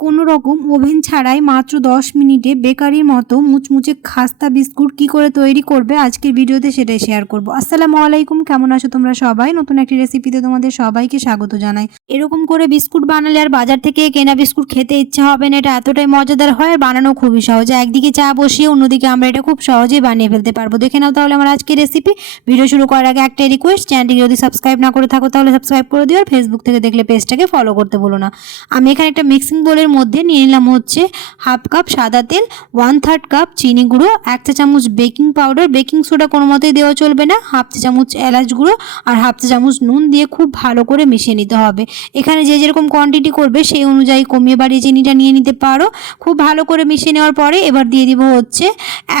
কোনো রকম ওভেন ছাড়াই মাত্র দশ মিনিটে বেকারির মতো মুচমুচে খাস্তা বিস্কুট কি করে তৈরি করবে আজকের ভিডিওতে সেটাই শেয়ার করব। আসসালামু আলাইকুম, কেমন আছো তোমরা সবাই? নতুন একটি রেসিপিতে তোমাদের সবাইকে স্বাগত জানাই। এরকম করে বিস্কুট বানালে আর বাজার থেকে কেনা বিস্কুট খেতে ইচ্ছা হবে না, এটা এতটাই মজাদার হয় আর বানানো খুবই সহজ। একদিকে চা বসিয়ে অন্যদিকে আমরা এটা খুব সহজেই বানিয়ে ফেলতে পারব। দেখে নাও তাহলে আমার আজকের রেসিপি ভিডিও শুরু করার আগে একটাই রিকোয়েস্ট চ্যানেলটি যদি সাবস্ক্রাইব না করে থাকো তাহলে সাবস্ক্রাইব করে দিও আর ফেসবুক থেকে দেখলে পেজটাকে ফলো করতে বলো না। আমি এখানে একটা মিক্সিং বোলের মধ্যে নিয়ে নিলাম হচ্ছে হাফ কাপ সাদা তেল ওয়ান থার্ড কাপ চিনি গুঁড়ো, এক চা চামচ বেকিং পাউডার বেকিং সোডা কোনো মতেই দেওয়া চলবে না। হাফ চা চামচ এলাচ গুঁড়ো আর হাফ চা চামচ নুন দিয়ে খুব ভালো করে মিশিয়ে নিতে হবে। এখানে যে যেরকম কোয়ান্টিটি করবে সেই অনুযায়ী কমিয়ে বাড়িয়ে চিনিটা নিয়ে নিতে পারো। খুব ভালো করে মিশিয়ে নেওয়ার পরে এবার দিয়ে দিব হচ্ছে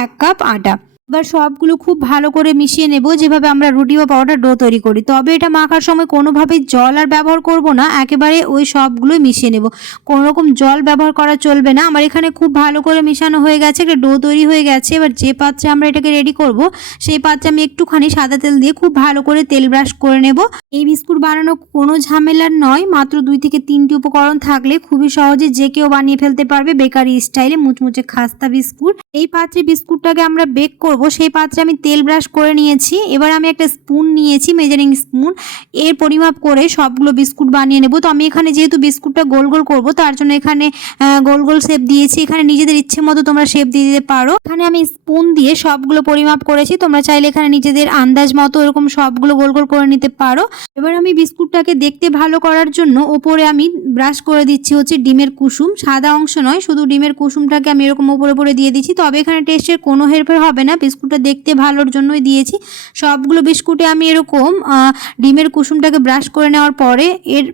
এক কাপ আটা। এবার সবগুলো খুব ভালো করে মিশিয়ে নেব, যেভাবে আমরা রুটি বা পাউডার ডো তৈরি করি। তবে এটা মাখার সময় কোনোভাবে জল আর ব্যবহার করব না, একেবারে ওই সবগুলোই মিশিয়ে নেব। কোনো রকম জল ব্যবহার করা চলবে না। আমার এখানে খুব ভালো করে মেশানো হয়ে গেছে, একটা ডো তৈরি হয়ে গেছে। এবার যে পাত্রে আমরা এটাকে রেডি করব, সেই পাত্রে আমি একটুখানি সাদা তেল দিয়ে খুব ভালো করে তেল ব্রাশ করে নেব। এই বিস্কুট বানানো কোনো ঝামেলার নয়, মাত্র দুই থেকে তিনটি উপকরণ থাকলে খুবই সহজে যে কেউ বানিয়ে ফেলতে পারবে। বেকারি স্টাইলে মুচমুচে খাস্তা বিস্কুট। এই পাত্রে বিস্কুটটাকে আমরা বেক করব। সেই পাত্রে আমি তেল ব্রাশ করে নিয়েছি। এবার আমি একটা স্পুন নিয়েছি মেজারিং স্পুন এর পরিমাপ করে সবগুলো বিস্কুট বানিয়ে নেব। তো আমি এখানে যেহেতু বিস্কুটটা গোল গোল করব, তার জন্য এখানে গোল গোল শেপ দিয়েছি। এখানে নিজেদের ইচ্ছে মতো তোমরা শেপ দিয়ে দিতে পারো। এখানে আমি স্পুন দিয়ে সবগুলো পরিমাপ করেছি। তোমরা চাইলে এখানে নিজেদের আন্দাজ মতো এরকম সবগুলো গোল গোল করে নিতে পারো। এবার আমি বিস্কুটটাকে দেখতে ভালো করার জন্য ওপরে আমি ব্রাশ করে দিচ্ছি হচ্ছে ডিমের কুসুম। সাদা অংশ নয়, শুধু ডিমের কুসুমটাকে আমি এরকম ওপরে ওপরে দিয়ে দিচ্ছি। তবে এখানে টেস্টের কোনো হেরফের হবে না। বিস্কুটটা দেখতে ভালোর জন্যই দিয়েছি। সবগুলো বিস্কুটে আমি এরকম ডিমের কুসুমটাকে ব্রাশ করে নেওয়ার পরে এর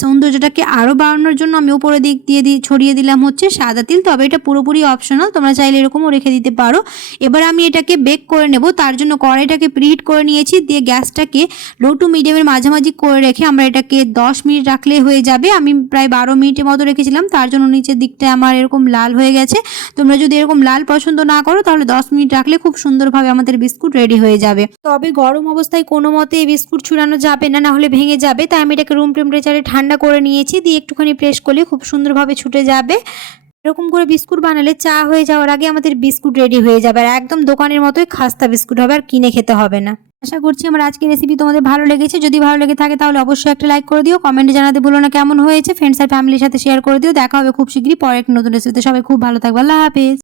সৌন্দর্যটাকে আরও বাড়ানোর জন্য আমি উপরে দিক দিয়ে দিয়ে ছড়িয়ে দিলাম হচ্ছে সাদা তিল। তবে এটা পুরোপুরি অপশনাল তোমরা চাইলে এরকমও রেখে দিতে পারো। এবার আমি এটাকে বেক করে নেব। তার জন্য কড়াইটাকে প্রিহিট করে নিয়েছি। দিয়ে গ্যাসটাকে লো টু মিডিয়ামের মাঝামাঝি করে রেখে আমরা এটাকে দশ মিনিট রাখলে হয়ে যাবে। আমি প্রায় বারো মিনিটের মতো রেখেছিলাম। তার জন্য নিচের দিকটা আমার এরকম লাল হয়ে গেছে। তোমরা যদি এরকম লাল পছন্দ না করো, তাহলে দশ মিনিট রাখলে খুব সুন্দরভাবে আমাদের বিস্কুট রেডি হয়ে যাবে। তবে গরম অবস্থায় কোনো মতে এই বিস্কুট ছুড়ানো যাবে না না হলে ভেঙে যাবে। তাই আমি এটাকে রুম টেম্পারেচারে ঠান্ডা করে নিয়েছি, দিয়ে একটুখানি প্রেস করলে খুব সুন্দরভাবে ছুটে যাবে। এরকম করে বিস্কুট বানালে চা হয়ে যাওয়ার আগে আমাদের বিস্কুট রেডি হয়ে যাবে। আর একদম দোকানের মতোই খাস্তা বিস্কুট হবে, আর কিনে খেতে হবে না। আশা করছি আমার আজকের রেসিপি তোমাদের ভালো লেগেছে। যদি ভালো লেগে থাকে তাহলে অবশ্যই একটা লাইক করে দিও। কমেন্টে জানাতে ভুলো না কেমন হয়েছে। ফ্রেন্ডস আর ফ্যামিলির সাথে শেয়ার করে দিও। দেখা হবে খুব শীঘ্রই পরে একটা নতুন রেসিপিতে সবাই খুব ভালো থাকবে। আল্লাহ হাফেজ।